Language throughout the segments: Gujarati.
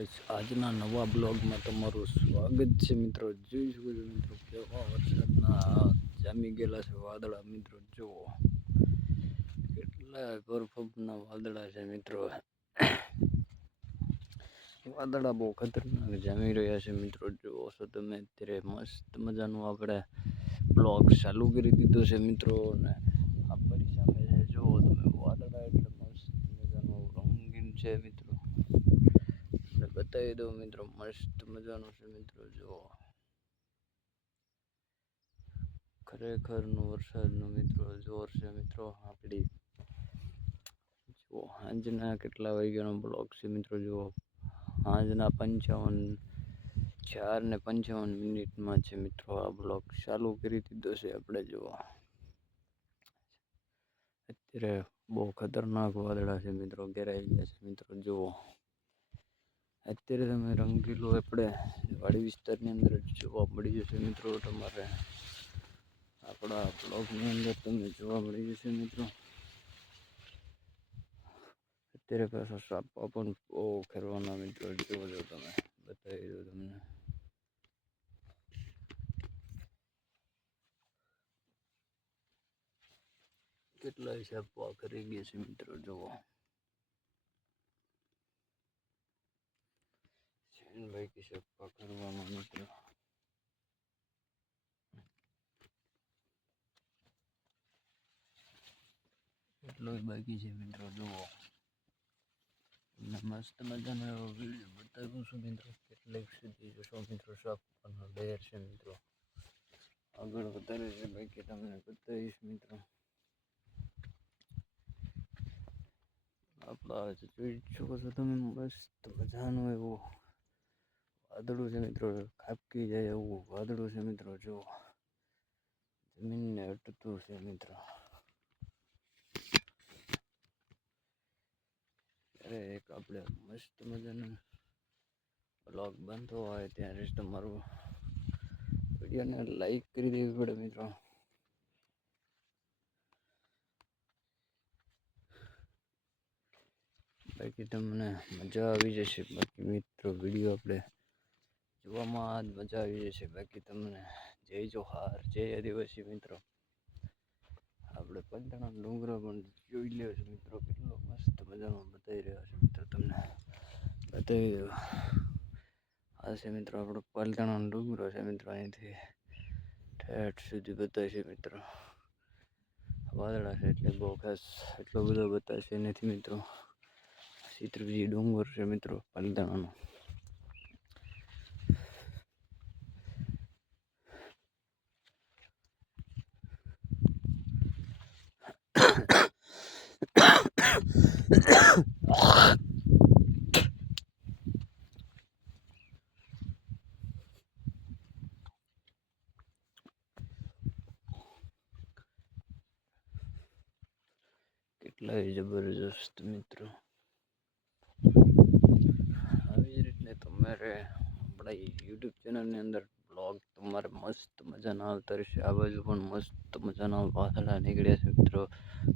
ગાઈસ, આજના નવા બ્લોગમાં તમારું સ્વાગત છે મિત્રો. જોઈ શકો છો મિત્રો. કેવા વરસાદના જામી ગયેલા છે વાદળા મિત્રો. જુઓ. કેટલા બરફના વાદળા છે મિત્રો. વાદળા બહુ ખતરનાક જામી રહ્યા છે મિત્રો. જુઓ છો તમે, અત્યારે મસ્ત મજાનું આપણે બ્લોગ ચાલુ કરી દીધો છે મિત્રો. ને આ પરિસામે જુઓ તમે, વાદળા એટલે મસ્ત મજાનું રંગીન છે મિત્રો. બતાવી દઉં મિત્રો મસ્ત મજાનું છે મિત્રો જુઓ ખરેખરનું વરસાદનો મિત્રો જોર છે મિત્રો આપણી જુઓ સાંજના કેટલા વાગ્યાનો બ્લોક છે મિત્રો જુઓ સાંજના પંચાવન, ચાર ને પંચાવન મિનિટમાં છે મિત્રો આ બ્લોક. ચાલુ કરી દીધો છે આપણે જુઓ અત્યારે બહુ ખતરનાક વાદળા છે મિત્રો ઘેરાઈ ગયા છે મિત્રો જુઓ અત્યારે તમે રંગીલો આપણે વાડી વિસ્તારની અંદર જોવા મળી જશે મિત્રો તમારે. આપણા બ્લોગની અંદર તમને જોવા મળી જશે મિત્રો. અત્યારે પાછા સાપા પણ બહુ ખેરવાના મિત્રો જોવો છો તમે, બતાવી દો તમને. કેટલાય સાપા કરી ગયા છે મિત્રો જોવો ભાઈ કે સાપા કરવામાં મિત્રો એટલો બાકી છે મિત્રો, જુઓ. તમને મસ્ત મજાનો એવો વીડિયો બતાવું છું મિત્રો, કેટલેક સુધી જોશો મિત્રો સાપનો ડેર છે મિત્રો. આગળ વધારે છે બાકી તમને બતાવીશ મિત્રો. આપણા જોઈ શકો છો તમે, મસ્ત મજાનો એવું વાદળું છે મિત્રો ખાપકી જાય એવું. વાદળું છે મિત્રો, જો. જમીનને અટતું છે મિત્રો. ત્યારે એક આપણે મસ્ત મજાનો બ્લોગ બનતો હોય ત્યારે જ તમારું વિડીયોને લાઈક કરી દેવી પડે મિત્રો. બાકી તમને મજા આવી જશે. બાકી મિત્રો, વીડિયો આપણે જોવામાં જ મજા આવી જશે. બાકી તમને જય જોહાર, જય આદિવાસી મિત્રો. આપણે પંચાણા ડુંગરો પણ જોઈ લ્યો છે મિત્રો, કેટલો મસ્ત મજામાં બતાવી રહ્યો છે મિત્રો તમને. બતાવી દો આ છે મિત્રો આપણો પાલતાણાનો ડુંગરો છે મિત્રો, અહીંથી ઠેઠ સુધી બતાવે છે મિત્રો. વાદળા છે એટલે બહુ ખાસ એટલો બધો બતાવશે નથી મિત્રો. સિત્રજી ડુંગર છે મિત્રો પાલતાણાનો કેટલાય જબરજસ્ત મિત્રો. આવી જ રીતને તમારે આપણા યુટ્યુબ ચેનલની અંદર બ્લોગ મસ્ત મજાના આવતા છે આ બાજુ પણ મસ્ત મજાના વાદળા નીકળ્યા છે મિત્રો.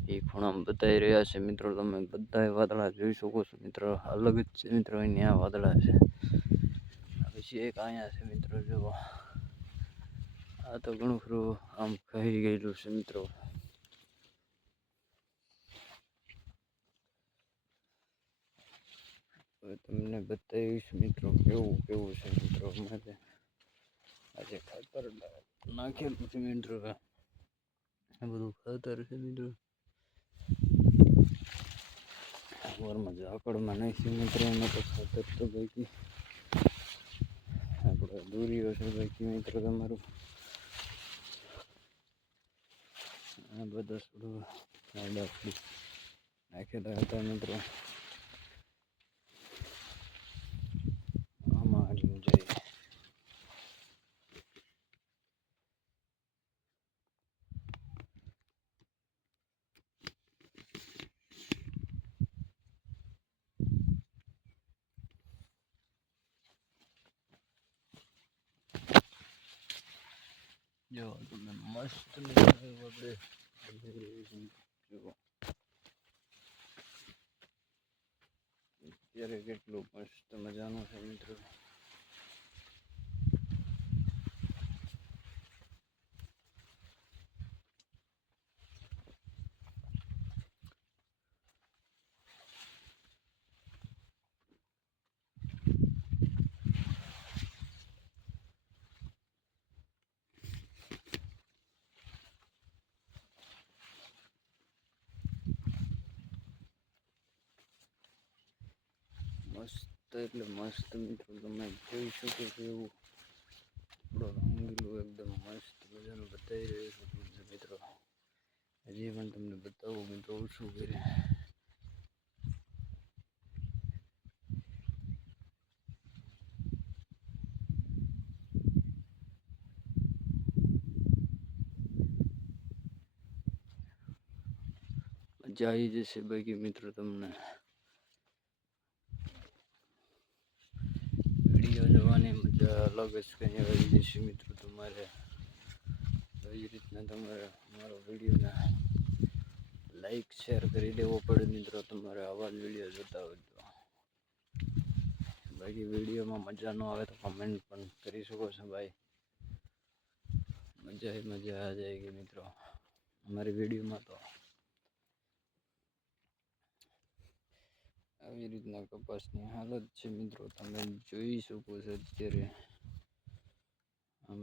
એ ખૂણામાં બતાવી રહ્યા છે મિત્રો, તમે બધા વાદળા જોઈ શકો છો મિત્રો. અલગ જ છે મિત્રો અહીંયા આ વાદળા છે. પછી એક અહીંયા છે મિત્રો, જુઓ. આ તો ઘણું ખરું આમ કહી ગયેલું છે મિત્રો. તમને બતાવીશ મિત્રો, કેવું કેવું છે મિત્રો અમારે. આજે ખાતર નાખેલું છે મિત્રો આ બધું ખાતર છે મિત્રો વારમાં ઝાકળમાં નાખી મિત્રો, એમાં તો ખાતર તો બાકી. આપણે દૂરીઓ છે બાકી મિત્રો તમારું. આ બધા થોડું નાખેલા હતા મિત્રો આમાં હાલ્યું જાય જો તમે મસ્ત અત્યારે કેટલું મસ્ત મજા મજાનું છે મિત્રો. મસ્ત એટલે મસ્ત મિત્રો, તમે જોઈ શકો છો એવું આપણો રંગીલું એકદમ મસ્ત મજાનું બતાવી રહ્યો છું મિત્રો. હજી પણ તમને બતાવું મિત્રો ઓછું કરે. મજા આવી જશે બાકી મિત્રો તમને. વીડિયો મજા અલગ જ કંઈ આવી જશે મિત્રો તમારે એવી રીતના તમારે મારો વિડીયોને લાઈક શેર કરી દેવો પડે મિત્રો. તમારે આવા વીડિયો જોતા હોય તો. બાકી વિડીયોમાં મજા ન આવે તો કમેન્ટ પણ કરી શકો છો ભાઈ. મજા મજા આ જાયગી મિત્રો. અમારી વિડીયોમાં તો આવી રીતના કપાસની હાલત છે મિત્રો તમે જોઈ શકો છો અત્યારે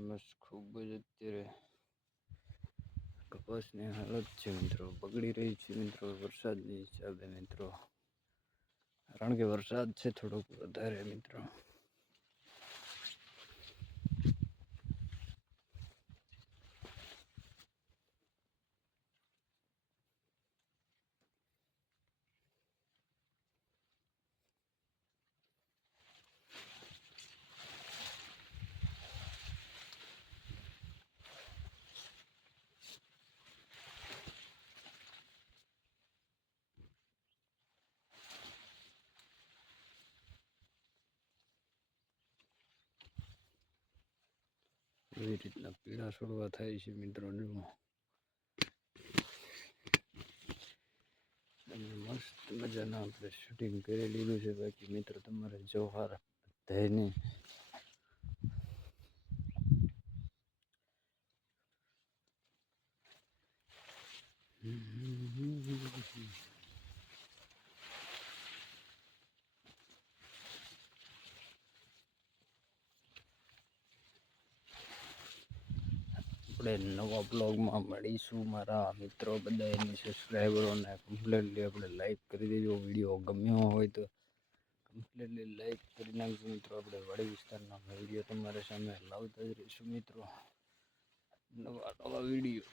બસ ખૂબ જ અત્યારે કપાસની હાલત છે મિત્રો બગડી રહી છે મિત્રો વરસાદની હિસાબે મિત્રો કારણ કે વરસાદ છે થોડોક વધારે મિત્રો એવી રીતના પીળા છોડવા થાય છે મિત્રો મસ્ત મજાના આપણે શૂટિંગ કરી છે. બાકી મિત્રો તમારે જોહાર બધાને આપણે નવા બ્લોગમાં મળીશું. મારા મિત્રો બધા એની સબસ્ક્રાઈબરોને કમ્પ્લેટલી આપણે લાઈક કરી દેજો. વીડિયો ગમ્યો હોય તો કમ્પ્લેટલી લાઈક કરી નાખજો મિત્રો. આપણે વાડી વિસ્તારના વીડિયો તમારા સામે લાવતા જ રહીશું મિત્રો. નવા નવા વીડિયો.